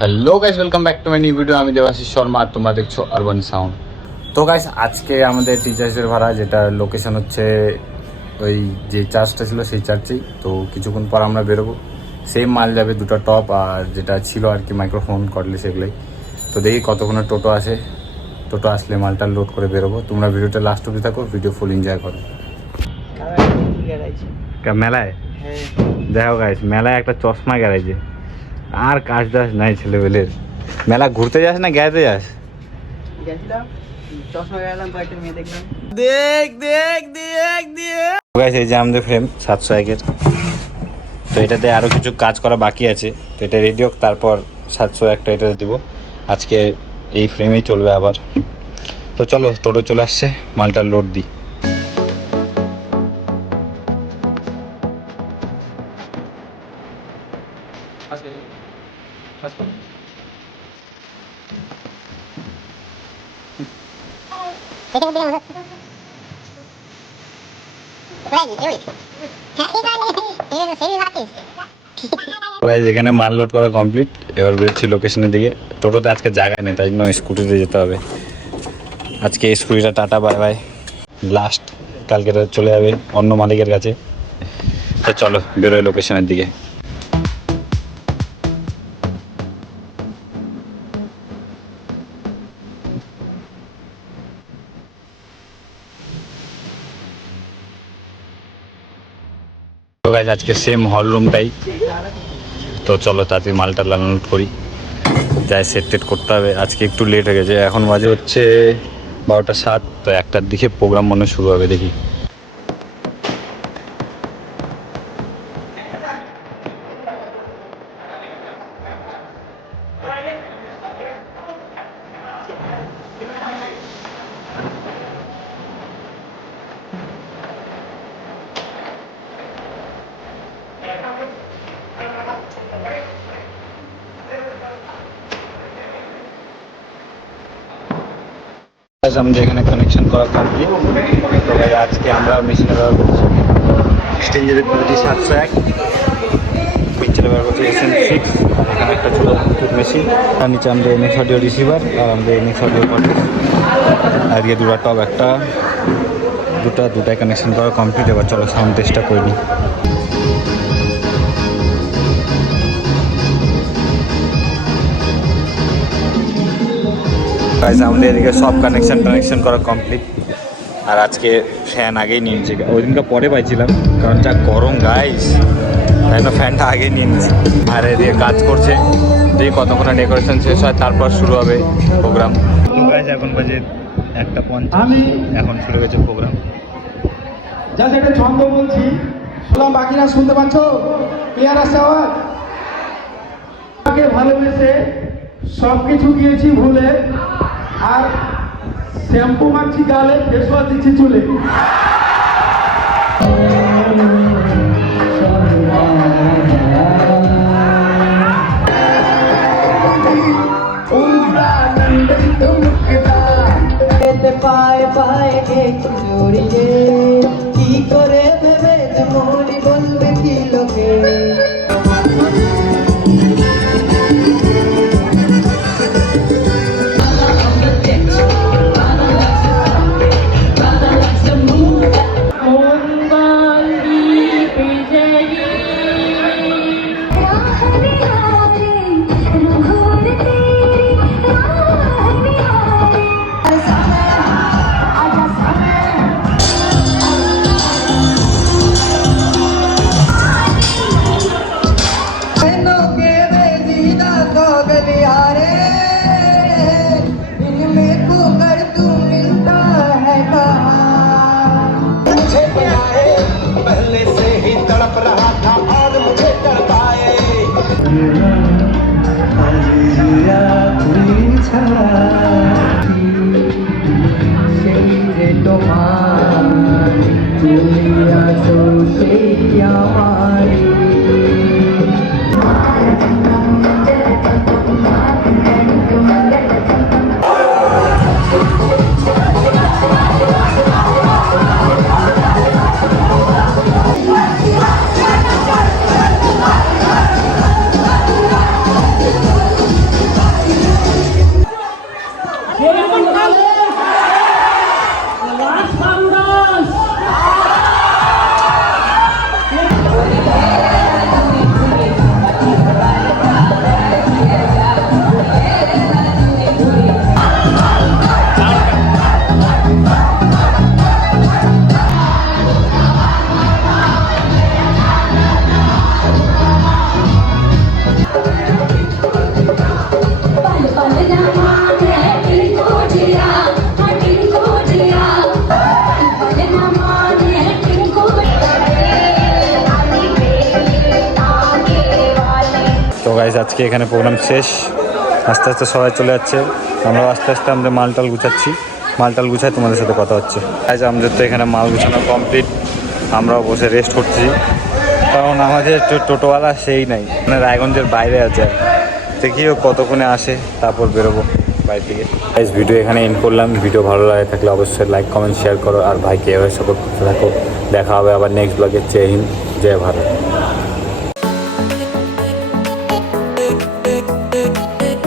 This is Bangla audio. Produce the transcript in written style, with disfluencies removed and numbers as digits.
Hello guys, welcome back to my new video. আমি দেবাশিস শর্মা আর তোমরা দেখছো আরবান সাউন্ড। তো গাইস, আজকে আমাদের টিচার্সের ভাড়া, যেটা লোকেশন হচ্ছে ওই যে চার্চটা ছিল সেই চার্চেই। তো কিছুক্ষণ পর আমরা বেরোবো। সেম মাল যাবে, দুটো টপ আর যেটা ছিল আর কি মাইক্রোফোন কর্ডলেস এগুলোই। তো দেখি কতক্ষণে টোটো আসে, টোটো আসলে মালটা লোড করে বেরোবো। তোমরা ভিডিওটা লাস্ট অবধি থাকো, ভিডিও ফুল এনজয় করো। মেলায় দেখো গাইস, মেলায় একটা চশমা গেড়াইছে, আর কাজ দাস নাই ছেলেবেলের। মেলা ঘুরতে যাস না গেতে যাস? এই যে আমাদের ফ্রেম 701-এর। তো এটাতে আরো কিছু কাজ করা বাকি আছে, তো এটা রেডি হোক, তারপর 701টা এটা দিব। আজকে এই ফ্রেমেই চলবে আবার। তো চলো, টোটো চলে আসছে, মালটা লোড দিই। এখানে মাল লোড করা কমপ্লিট, এবার বেরোচ্ছি লোকেশনের দিকে। টোটোতে আজকে জায়গা নেই, তাই জন্য স্কুটিতে যেতে হবে। আজকে এই স্কুটিটা টাটা বাই বাই, লাস্ট। কালকে চলে যাবে অন্য মালিকের কাছে। তো চলো বেরোয় লোকেশনের দিকে। তো গাইস, আজকে সেম হল রুমটাই। তো চলো তাড়াতাড়ি মালটা লোড করি, যাই সেট টেট করতে হবে। আজকে একটু লেট হয়ে গেছে, এখন বাজে হচ্ছে 12টা 7। তো 1টার দিকে প্রোগ্রাম মনে শুরু হবে, দেখি। আমাদের এখানে কানেকশন করা কমপ্লিট। তো ভাই আজকে আমরা মেশিনে ব্যবহার করছি স্টেঞ্জের কোয়ালিটি 701, পিকচারে ব্যবহার করছি SM6। আর এখানে একটা ছোটো ব্লুটুথ মেশিন, তার নিচে আমাদের NX অডিও রিসিভার আর আমাদের NX অডিও কর্ডলেস। আজকে দুটো টপ, একটা দুটাই কানেকশন করা কমপ্লিট। এবার চলো সাউন্ড টেস্টটা করে নিই। আমাদের এদিকে সব কানেকশন করা কমপ্লিট। আর আজকে ফ্যান আগেই নিয়েছি, ওই দিনকে পরে পাইছিলাম, কারণ যা গরম গাইস, তাই না ফ্যানটা আগেই নিয়ে নিয়েছি। আর এদিকে কাজ করছে, দেখি কতক্ষণে ডেকোরেশন শেষ হয়, তারপর শুরু হবে প্রোগ্রাম। এখন বাজে 1:50, এখন শুরু হয়েছে প্রোগ্রাম। যা একটা ছন্দ বলছি, শুনলাম বাকিরা শুনতে পাচ্ছ? ক্লিয়ার আছে আওয়াজ? আমাকে ভালোবেসে সব কিছু দিয়েছি ভুলে, আর শ্যাম্পু মাখছি গালে, ফেস ওয়াশ দিচ্ছি চুলে। পায়ে পায়ে একটু জড়িয়ে কি করে ভেবে মনি বলবে কি লোকে। আজকে এখানে প্রোগ্রাম শেষ, আস্তে আস্তে সবাই চলে যাচ্ছে, আমরাও আস্তে আস্তে আমরা মালটাল গুছাচ্ছি, মালটাল গুছায় তোমাদের সাথে কথা হচ্ছে। আজ আমাদের তো এখানে মাল গুছানো কমপ্লিট, আমরাও বসে রেস্ট করছি, কারণ আমাদের টোটোওয়ালা সেই নাই, মানে রায়গঞ্জের বাইরে আছে। দেখিও কতক্ষণে আসে, তারপর বেরোবো বাড়ি থেকে। গাইস ভিডিও এখানে এন্ড করলাম। ভিডিও ভালো লাগে থাকলে অবশ্যই লাইক কমেন্ট শেয়ার করো, আর ভাইকে এভাবে সাপোর্ট করতে থাকো। দেখা হবে আবার নেক্সট ব্লগে। জয় হিন্দ, জয় ভারত।